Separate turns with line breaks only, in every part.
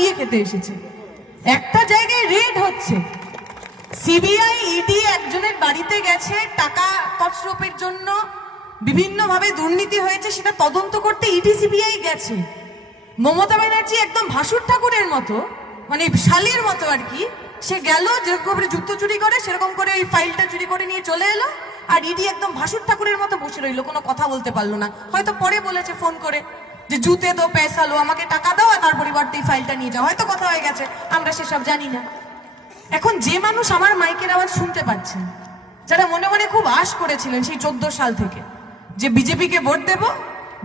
চাপিয়ে খেতে এসেছে। একটা জায়গায় রেড হচ্ছে। সিবিআই, ইডি একজনের বাড়িতে গেছে, টাকা তছরূপের জন্য বিভিন্নভাবে দুর্নীতি হয়েছে, সেটা তদন্ত করতে ইডি সিবিআই গেছে। মমতা ব্যানার্জি একদম ভাসুর ঠাকুরের মতো মানে শালির মতো আর কি, সে গেল, যেরকম করে জুতো চুরি করে, সেরকম করে ওই ফাইলটা চুরি করে নিয়ে চলে এলো, আর ইডি একদম ভাসুর ঠাকুরের মতো বসে রইল, কোনো কথা বলতে পারল না। হয়তো পরে বলেছে ফোন করে। যে জুতে দো পয়সা লো, আমাকে টাকা দাও আর তার পরিবর্তে এই ফাইলটা নিয়ে যাও। হয়তো কথা হয়ে গেছে, আমরা সেসব জানি না। এখন যে মানুষ আমার মাইকের আওয়াজ শুনতে পাচ্ছেন যারা মনে মনে খুব আশ করেছিলেন সেই চোদ্দ সাল থেকে, যে বিজেপিকে ভোট দেব,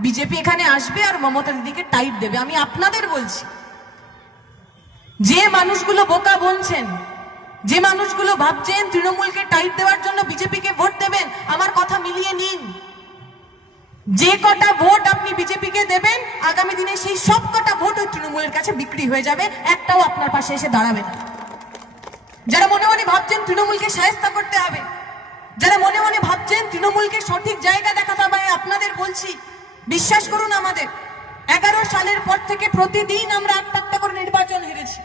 বিজেপি এখানে আসবে আর মমতা দিদিকে টাইপ দেবে। আমি আপনাদের বলছি, যে মানুষগুলো বোকা বলছেন যে মানুষগুলো ভাবছেন তৃণমূলকে টাইট দেওয়ার জন্য বিজেপিকে ভোট দেবেন, আমার কথা মিলিয়ে নিন। যে কটা ভোট আপনি বিজেপিকে দেবেন আগামী দিনে সেই সব কটা ভোট ওই তৃণমূলের কাছে বিক্রি হয়ে যাবে। একটাও আপনার পাশে এসে দাঁড়াবে না। যারা মনে মনে ভাবছেন তৃণমূলকে সায়স্তা করতে হবে, যারা মনে মনে ভাবছেন তৃণমূলকে সঠিক জায়গা দেখাতে হবে, আপনাদের বলছি, বিশ্বাস করুন আমাদের। এগারো সালের পর থেকে প্রতিদিন আমরা একটা করে নির্বাচন হেরেছি।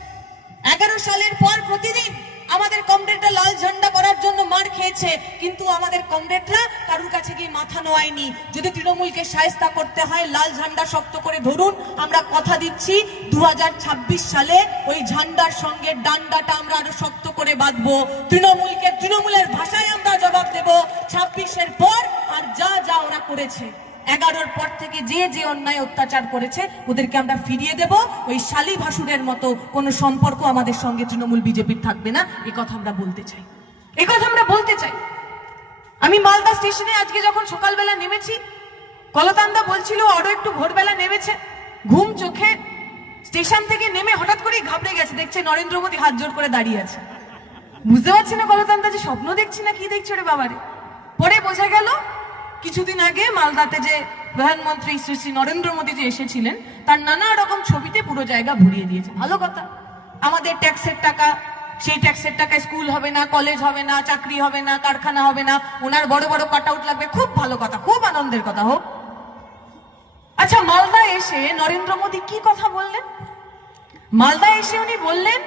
এগারো সালের পর প্রতিদিন আমাদের কমরেডরা লাল ঝান্ডা করার জন্য মার খেয়েছে, কিন্তু আমাদের কমরেডরা কারুর কাছে গিয়ে মাথা নোয়ায়নি। যদি তৃণমূলকে সায়স্তা করতে হয়, লাল ঝান্ডা শক্ত করে ধরুন, আমরা কথা দিচ্ছি দু হাজার ছাব্বিশ সালে ওই ঝান্ডার সঙ্গে ডান্ডাটা আমরা আরও শক্ত করে বাঁধবো। তৃণমূলকে, তৃণমূলের ভাষায় আমরা জবাব দেব, ছাব্বিশের পর আর যা যা ওরা করেছে। এগারোর পর থেকে যে যে অন্যায় অত্যাচার করেছে, ওদেরকে আমরা ফিরিয়ে দেব। ওই শালী ভাসুরের মতো কোনো সম্পর্ক আমাদের সঙ্গে তৃণমূল বিজেপির থাকবে না। এ কথা আমরা বলতে চাই। এ কথা আমরা বলতে চাই। আমি মালদা স্টেশনে আজকে যখন সকালবেলা নেমেছি, কলতান্দা বলছিল আরও একটু ভোরবেলা নেমেছে। ঘুম চোখে স্টেশন থেকে নেমে হঠাৎ করেই ঘাবড়ে গেছে। দেখছে নরেন্দ্র মোদী হাত জোর করে দাঁড়িয়ে আছে। বুঝতে পারছি না কলতান্দা যে স্বপ্ন দেখছি না কি দেখছি রে বাবারে। পরে বোঝা গেল কিছুদিন আগে মালদাতে যে প্রধানমন্ত্রী শ্রী শ্রী নরেন্দ্র মোদী যে এসেছিলেন, তার নানা রকম ছবিতে পুরো জায়গা ভরিয়ে দিয়েছে। ভালো কথা। আমাদের ট্যাক্সের টাকা, সেই ট্যাক্সের টাকায় স্কুল হবে না, কলেজ হবে না, চাকরি হবে না, কারখানা হবে না, ওনার বড় বড় কাট আউট লাগবে। খুব ভালো কথা, খুব আনন্দের কথা, হোক। আচ্ছা মালদা এসে নরেন্দ্র মোদী কি কথা বললেন? মালদা এসে উনি বললেন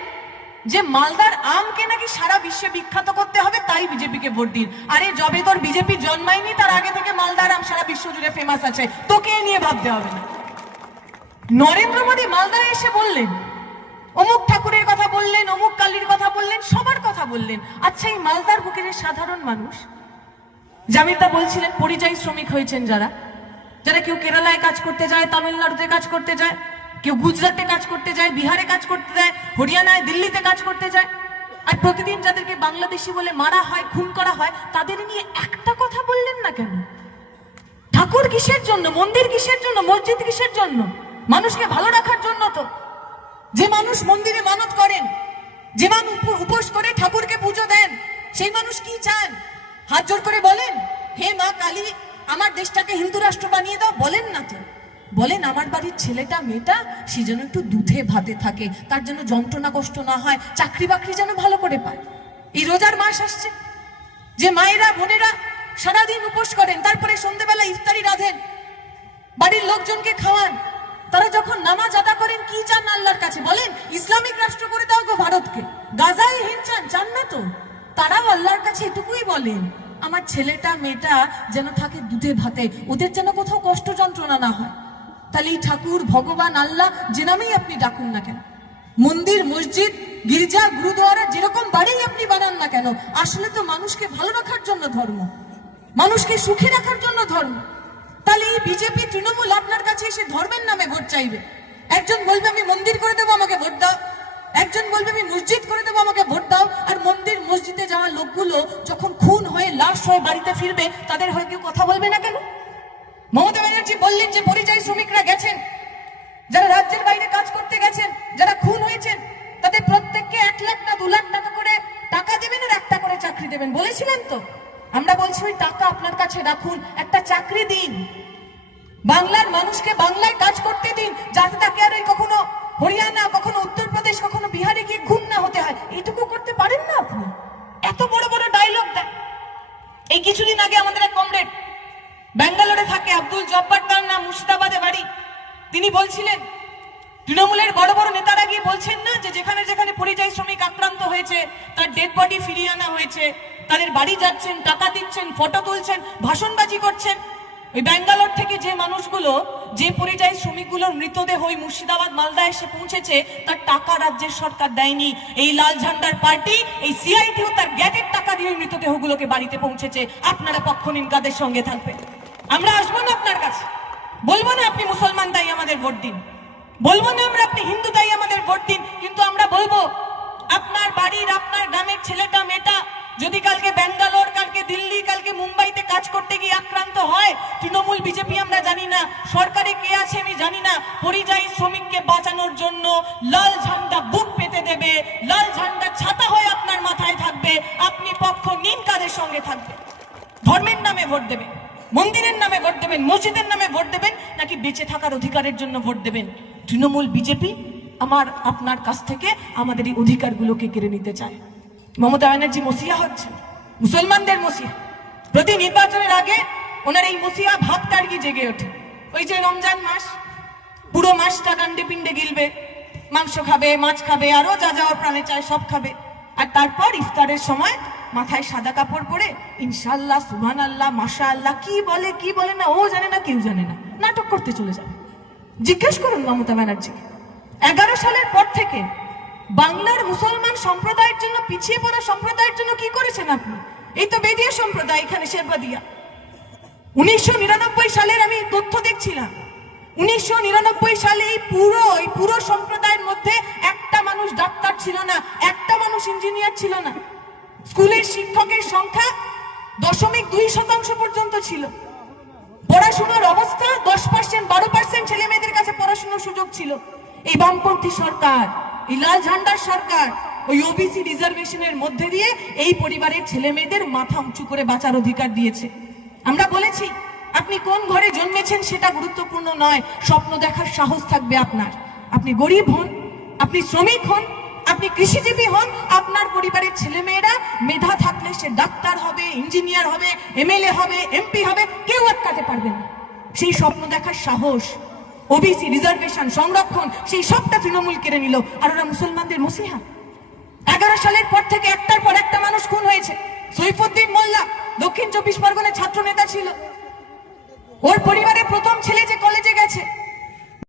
যে মালদার আমকে নাকি সারা বিশ্বে বিখ্যাত করতে হবে, তাই বিজেপিকে ভোট দিন। আরে যবে তোর বিজেপি জন্মায়নি, তার আগে থেকে মালদার আম সারা বিশ্ব জুড়ে ফেমাস আছে। তোকে নিয়ে ভাবতে হবে না। নরেন্দ্র মোদী মালদায় এসে বললেন, অমুক ঠাকুরের কথা বললেন, অমুক কালীর কথা বললেন, সবার কথা বললেন। আচ্ছা এই মালদার বুকের সাধারণ মানুষ জামিরদা বলছিলেন, পরিযায়ী শ্রমিক হয়েছেন যারা। যারা কেউ কেরালায় কাজ করতে যায়, তামিলনাড়ুতে কাজ করতে যায় কেউ গুজরাটে কাজ করতে যায়, বিহারে কাজ করতে যায়, হরিয়ানায়, দিল্লিতে কাজ করতে যায়। আর প্রতিদিন যাদেরকে বাংলাদেশি বলে মারা হয়, খুন করা হয়, তাদের নিয়ে একটা কথা বললেন না কেন? ঠাকুর কিসের জন্য? মন্দির কিসের জন্য? মসজিদ কিসের জন্য? মানুষকে ভালো রাখার জন্য তো। যে মানুষ মন্দিরে মানত করেন, যে মানুষ উপ- উপোস করে ঠাকুরকে পুজো দেন, সেই মানুষ কি চান? হাত জোর করে বলেন, হে মা কালী, আমার দেশটাকে হিন্দু রাষ্ট্র বানিয়ে দাও। বলেন না তো। বলেন, আমার বাড়ির ছেলেটা, মেয়েটা, সে যেন একটু দুধে ভাতে থাকে। তার যেন যন্ত্রণা কষ্ট না হয়, চাকরি বাকরি যেন ভালো করে পায়। এই রোজার মাস আসছে। যে মায়েরা, বোনেরা সারাদিন উপোস করেন, তারপরে সন্ধ্যেবেলা ইফতারি রাধেন, বাড়ির লোকজনকে খাওয়ান, তারা যখন নামাজ আদা করেন, কি চান আল্লাহর কাছে? বলেন, ইসলামিক রাষ্ট্র করে দাও গো ভারতকে। গাজায় হিন চান চান না তো? তারাও আল্লাহর কাছে এটুকুই বলেন, আমার ছেলেটা, মেয়েটা যেন থাকে দুধে ভাতে, ওদের যেন কোথাও কষ্ট যন্ত্রণা না হয়। তাহলে এই ঠাকুর, ভগবান, আল্লাহ যে নামেই আপনি ডাকুন না কেন? মন্দির, মসজিদ, গির্জা, গুরুদুয়ারা যেরকম বাড়ি আপনি বানান না কেন, আসলে তো মানুষকে ভালো রাখার জন্য ধর্ম। মানুষকে সুখী রাখার জন্য ধর্ম। তাহলে এই বিজেপি, তৃণমূল আপনার কাছে এসে ধর্মের নামে ভোট চাইবে? একজন বলবে, আমি মন্দির করে দেবো, আমাকে ভোট দাও। একজন বলবে, আমি মসজিদ করে দেবো, আমাকে ভোট দাও। আর মন্দির, মসজিদে যাওয়া লোকগুলো যখন খুন হয়ে, লাশ হয়ে বাড়িতে ফিরবে, তাদের হয়ে কেউ কথা বলবে না কেন? মমতা ব্যানার্জি বললেন যে পরিযায়ী শ্রমিকরা গেছেন, যারা রাজ্যের বাইরে কাজ করতে গেছেন, যারা খুন হয়েছেন, তাদের প্রত্যেককে এক লাখ না দু লাখ টাকা করে টাকা দেবেন আর একটা করে চাকরি দেবেন, বলেছিলেন তো? আমরা বলছি ওই টাকা আপনার কাছে রাখুন, একটা চাকরি দিন। বাংলার মানুষকে বাংলায় কাজ করতে দিন, যাতে তাকে আর ওই কখনো হরিয়ানা, কখনো উত্তরপ্রদেশ, কখনো বিহারে গিয়ে ঘুম না হতে হয়। এইটুকু করতে পারেন না আপনি? এত বড় বড় ডায়লগ দেন এই কিছুদিন আগে আমাদের এক কমরেড ব্যাঙ্গালোরে থাকে আব্দুল জব্বার, তার নাম মুর্শিদাবাদে বাড়ি। তিনি বলছিলেন, তৃণমূলের বড় বড় নেতারা গিয়ে বলছেন না যে যেখানে যেখানে পরিযায়ী শ্রমিক আক্রান্ত হয়েছে, তার ডেড বডি ফিরিয়ে আনা হয়েছে, তাদের বাড়ি যাচ্ছেন, টাকা দিচ্ছেন ফটো তুলছেন, ভাষণবাজি করছেন। ওই ব্যাঙ্গালোর থেকে যে মানুষগুলো, যে পরিযায়ী শ্রমিকগুলোর মৃতদেহ ওই মুর্শিদাবাদ, মালদা এসে পৌঁছেছে, তার টাকা রাজ্যের সরকার দেয়নি। এই লাল ঝান্ডার পার্টি, এই সিআইটিও তার গ্যাটের টাকা দিয়ে মৃতদেহগুলোকে বাড়িতে পৌঁছেছে। আপনারা পক্ষ নিন কাদের সঙ্গে থাকবেন। আমরা আসব না আপনার কাছে। বলব না আপনি মুসলমান, তাই আমাদের ভোট দিন। বলব না আমরা আপনি হিন্দু, তাই আমাদের ভোট দিন। কিন্তু আমরা বলব, আপনার বাড়ির, আপনার গ্রামের ছেলেটা, মেয়েটা যদি কালকে ব্যাঙ্গালোর, কালকে দিল্লি, কালকে মুম্বাইতে কাজ করতে গিয়ে আক্রান্ত হয়, তৃণমূল, বিজেপি আমরা জানি না। সরকারে কে আছে আমি জানি না। পরিযায়ী শ্রমিককে বাঁচানোর জন্য লাল ঝান্ডা বুক পেতে দেবে। লাল ঝান্ডা ছাতা হয়ে আপনার মাথায় থাকবে। আপনি পক্ষ নিন কাদের সঙ্গে থাকবে ধর্মের নামে ভোট দেবেন মন্দিরের নামে ভোট দেবেন, মসজিদের নামে ভোট দেবেন, নাকি বেঁচে থাকার অধিকারের জন্য ভোট দেবেন? তৃণমূল বিজেপি আমার, আপনার কাছ থেকে আমাদের এই অধিকারগুলোকে কেড়ে নিতে চায়। মমতা ব্যানার্জি মসিয়া হচ্ছে, মুসলমানদের মসিয়া প্রতি নির্বাচনের আগে ওনার এই মসিয়া ভাবটা আর কি জেগে ওঠে। ওই যে রমজান মাস, পুরো মাসটা ডান্ডে পিণ্ডে গিলবে। মাংস খাবে, মাছ খাবে, আরও যা যা প্রাণে চায় সব খাবে। আর তারপর ইফতারের সময় মাথায় সাদা কাপড় পরে ইনশাল্লাহ সুবহান আল্লাহ মাশা আল্লাহ কি বলে কি বলে না, ও জানে না, কেউ জানে না, নাটক করতে চলে যাবে। জিজ্ঞেস করুন মমতা ব্যানার্জি। এগারো সালের পর থেকে বাংলার মুসলমান সম্প্রদায়ের জন্য, পিছিয়ে পড়া সম্প্রদায়ের জন্য কি করেছেন আপনি? এই তো বেদিয়া সম্প্রদায়, এখানে শেরবাদিয়া উনিশশো নিরানব্বই সালের আমি তথ্য দেখছিলাম। উনিশশো নিরানব্বই সালে এই পুরো এই পুরো সম্প্রদায়ের মধ্যে একটা মানুষ ডাক্তার ছিল না, একটা মানুষ ইঞ্জিনিয়ার ছিল না। স্কুলের শিক্ষকের সংখ্যা দশমিক দুই শতাংশ পর্যন্ত ছিল। পড়াশোনার অবস্থা দশ পার্সেন্ট, বারো পার্সেন্ট ছেলে মেয়েদের কাছে পড়াশোনার সুযোগ ছিল। এই বামপন্থী সরকার, এই লাল ঝান্ডার সরকার, ওই ওবিসি রিজার্ভেশনের মধ্যে দিয়ে এই পরিবারের ছেলে মেয়েদের মাথা উঁচু করে বাঁচার অধিকার দিয়েছে। আমরা বলেছি, আপনি কোন ঘরে জন্মেছেন সেটা গুরুত্বপূর্ণ নয়, স্বপ্ন দেখার সাহস থাকবে আপনার। আপনি গরিব হন, আপনি শ্রমিক হন আপনি কৃষিজীবী হন, আপনার পরিবারের ছেলেমেয়েরা মেধা থাকলে সে ডাক্তার হবে, ইঞ্জিনিয়ার হবে, এমএলএ হবে, এমপি হবে, কেউ আটকাতে পারবে না। সেই স্বপ্ন দেখার সাহস ওবিসি রিজার্ভেশন, সংরক্ষণ, সেই সবটা তৃণমূল কেড়ে নিল। আর ওরা মুসলমানদের মসিহা। এগারো সালের পর থেকে একটার পর একটা মানুষ খুন হয়েছে। সৈফুদ্দিন মোল্লা, দক্ষিণ চব্বিশ পরগনার ছাত্র নেতা ছিল। ওর পরিবারের প্রথম ছেলে যে কলেজে গেছে